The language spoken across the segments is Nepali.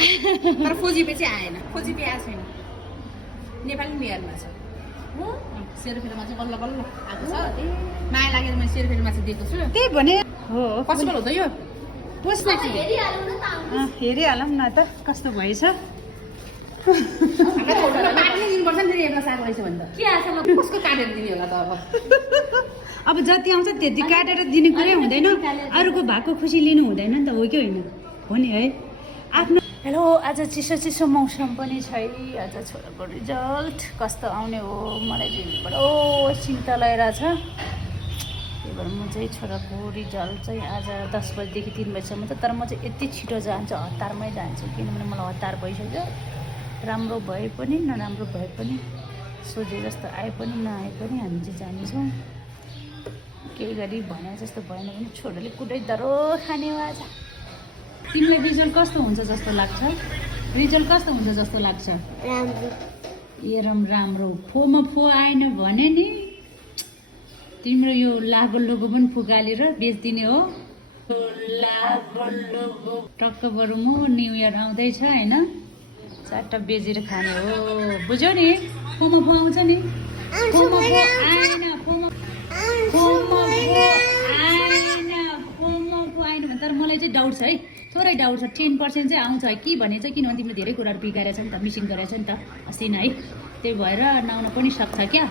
तर खोजिपे चाहिँ आएन, खोजिपे आएको छैन। नेपाली न्युयरमा छ हो, सेरोफेरोमा चाहिँ बल्ल बल्ल आएको छ। माया लागेर मैले सेरोफेरोमा चाहिँ दिएको छु। त्यही भने हो पोसिबल हुँदैन यो पोस्टमा हेरिहालौँ न त कस्तो भएछ। काट्ने दिनुपर्छ नि फेरि एउटा साग रहेछ भने त के आछ ल कसको काटेर दिने होला त अब जति आउँछ त्यति काटेर दिने कुरै हुँदैन, अरूको भएको खुसी लिनु हुँदैन नि त, हो कि होइन हो नि है आफ्नो। हेलो, आज चिसो चिसो मौसम पनि छ है। आज छोराको रिजल्ट कस्तो आउने हो मलाई बडो चिन्ता लगाइरहेछ। त्यही भएर म चाहिँ छोराको रिजल्ट चाहिँ आज 10 बजीदेखि 3 बजीसम्म त, तर म चाहिँ यति छिटो जान्छु, हतारमै जान्छु, किनभने मलाई हतार भइसक्यो। राम्रो भए पनि नराम्रो भए पनि, सोचे जस्तो आए पनि नआए पनि हामी चाहिँ जान्छौँ। केही गरी भने जस्तो भएन भने छोराले कुटै दह्रो खाने हो आज। तिमीलाई रिजल्ट कस्तो हुन्छ जस्तो लाग्छ? रिजल्ट कस्तो हुन्छ जस्तो लाग्छ? राम्रो। फोमा फो आएन भने नि तिम्रो यो लागो लोगो पनि फुकालेर बेच्दिने हो। टक्क बरु म न्यु इयर आउँदैछ होइन, चारवटा बेचेर खाने हो, बुझ्यौ नि? फोमा फो आउँछ नि, फोमा फो आएन, फोमा फो आएन भने तर मलाई चाहिँ डाउट छ है, थोरै डाउट छ। 10% चाहिँ आउँछ है कि भने चाहिँ, किनभने तिमीले धेरै कुराहरू बिगारेछ नि त, मिसिङ गरेछ नि त अस्ति नै है, त्यही भएर नआउन पनि सक्छ क्या।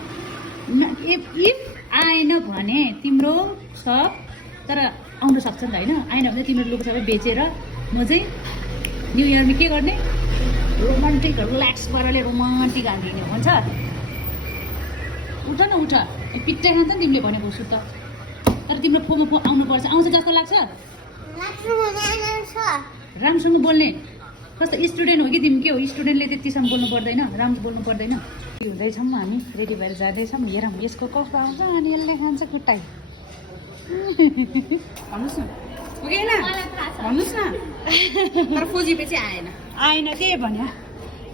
इफ आएन भने तिम्रो सब तर आउन सक्छ नि त होइन। आएन भने तिम्रो लोक सबै बेचेर म चाहिँ न्यु इयरमा के गर्ने, रोमान्टिक रिल्याक्स पाराले रोमान्टिक हालिदिने हुन्छ। उठ न उठ, पिट्टै खान्छ नि तिमीले भनेको सुत्त। तर तिम्रो फोमा फो आउनुपर्छ, आउँछ जस्तो लाग्छ? राम्रोसँग बोल्ने, कस्तो स्टुडेन्ट हो कि तिमी? के हो स्टुडेन्टले त्यतिसम्म बोल्नु पर्दैन, राम्रो बोल्नु पर्दैन। हुँदैछौँ हामी, रेडी भएर जाँदैछौँ। हेरौँ यसको कस्तो आउँछ, अनि यसले खान्छ खुट्टाइ। भन्नुहोस् न, भन्नुहोस् न। तर खोजिपे चाहिँ आएन। त्यही भन्यो,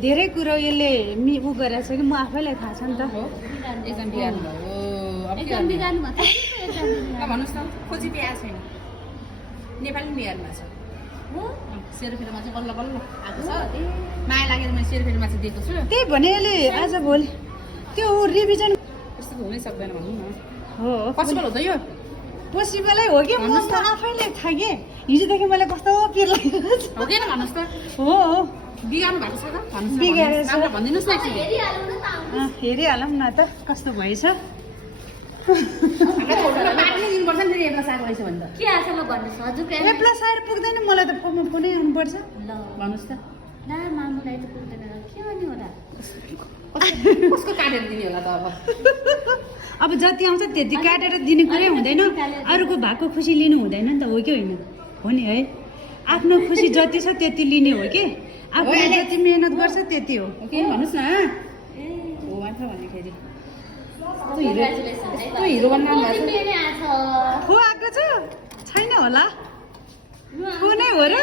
धेरै कुरो यसले उ गरेको छ कि म आफैलाई थाहा छ नि त। एक्जाम बिगार्नु भयो, भन्नुहोस् न। खोजिपे आएको छैन, नेपाली न्युयरमा छ हो, सेरोफेरोमा चाहिँ बल्ल बल्ल आएको छ। माया लागेर मैले सेरोफेरोमा चाहिँ दिएको छु। त्यही भने यसले आज भोलि त्यो रिभिजन त्यस्तो त हुनै सक्दैन भनौँ न। हो पोसिबल हुँदैन यो पोसिबलै हो कि, म त आफैले थाहा कि हिजोदेखि मलाई कस्तो पिर लागेको छ। हो कि भन्नुहोस् त, हो बिगार्नु भएको छ त भन्नुहोस्, बिगारेछ। भनिदिनुहोस् न एकचोटि। हेरिहालौँ न त कस्तो भएछ। काट्ने दिनुपर्छ नि फेरि एउटा साग रहेछ भने त के आछ ल भन्नुहोस् हजुर। प्लस आएर पुग्दैन, मलाई त फोनमा फोनै आउनुपर्छ। ल भन्नुहोस् त, ला मामुलाई त पुग्दैन र के गर्ने होला? कसको काटेर दिने होला त अब जति आउँछ त्यति काटेर दिने कुरै हुँदैन, अरूको भएको खुसी लिनु हुँदैन नि त, हो कि होइन हो नि है। आफ्नो खुसी जति छ त्यति लिने हो कि, आफूले जति मेहनत गर्छ त्यति हो। के भन्नुहोस् न हो मात्र भन्दाखेरि हिरो बन्न हो आएको छ छैन होला, हो नै हो र?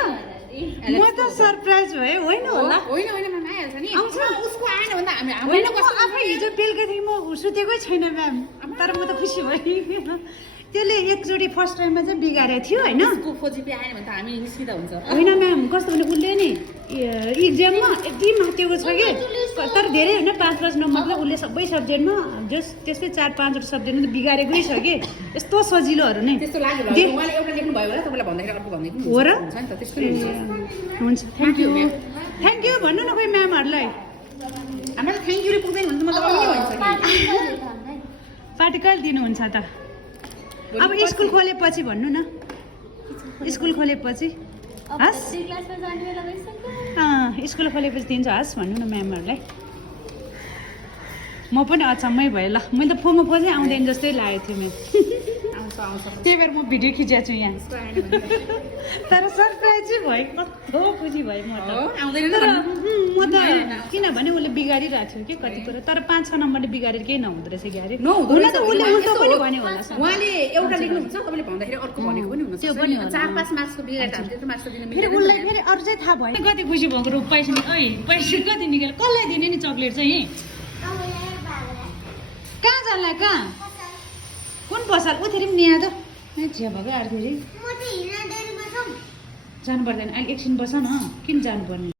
म त सरप्राइज भएँ, होइन होला? होइन म्याम आइहाल्छ नि, आउँछ। उसको आएन भने त हामी होइन म आफै हिजो बेलुकादेखि म सुतेकै छैन म्याम, तर म त खुसी भएँ। त्यसले एकचोटि फर्स्ट टाइममा चाहिँ बिगारेको थियो होइन। खोजिपे आएन भने त हामी निश्चित हुन्छ। होइन म्याम कस्तो भने उसले नि इक्जाममा यति माथेको छ कि, तर धेरै होइन 5 नम्बरलाई उसले सबै सब्जेक्टमा जस त्यसमै 4-5 सब्जेक्टमा त बिगारेकै छ कि। यस्तो सजिलोहरू नै त्यस्तो लाग्यो उहाँले एउटा लेख्नु भयो होला, तपाईँलाई भन्दाखेरि अर्को भन्दै हो र? हुन्छ नि त, त्यस्तो नि हुन्छ थ्याङ्क यू भन्नु न खोइ म्यामहरूलाई। हामीलाई त थ्याङ्क यू पुग्दैन भने त म त अघि नै भनिसकेँ। पार्टी कहिले दिनुहुन्छ त? अब स्कुल खोलेपछि भन्नु न, स्कुल खोलेपछि हस्, स्कुल खोलेपछि दिन्छ हस् भन्नु न म्यामहरूलाई। म पनि अचम्मै भएँ ल, मैले त फोमा फो चाहिँ आउँदैन जस्तै लागेको थियो म्याम। त्यही भएर म भिडियो खिचेको छु यहाँ। तर सरप्राइज चाहिँ भयो, कस्तो खुसी भएँ म त। म त किनभने उसले बिगारिरहेको थियो कि कति कुरा, तर 5-6 नम्बरले बिगारेर केही नहुँदो रहेछ क्यारे। हुन त उसले उल्टो पनि भन्यो होला, उहाँले एउटा लेख्नुहुन्छ, तपाईँले भन्दाखेरि अर्को भनेको पनि हुन्छ। त्यो पनि 4-5 मार्क्सको बिगारेर हामी त्यत्रो मार्क्स दिनु फेरि उसलाई फेरि अरू चाहिँ थाहा भएन। कति खुसी भएको रु पैसा पैसा कति निकाल्यो, कसलाई दिने नि चक्लेट चाहिँ? कहाँ जाला कहाँ कुन पसल उथेरि पनि यहाँ त चिया भएको आएर फेरि जानु पर्दैन, अहिले एकछिन बस न, किन जानुपर्ने?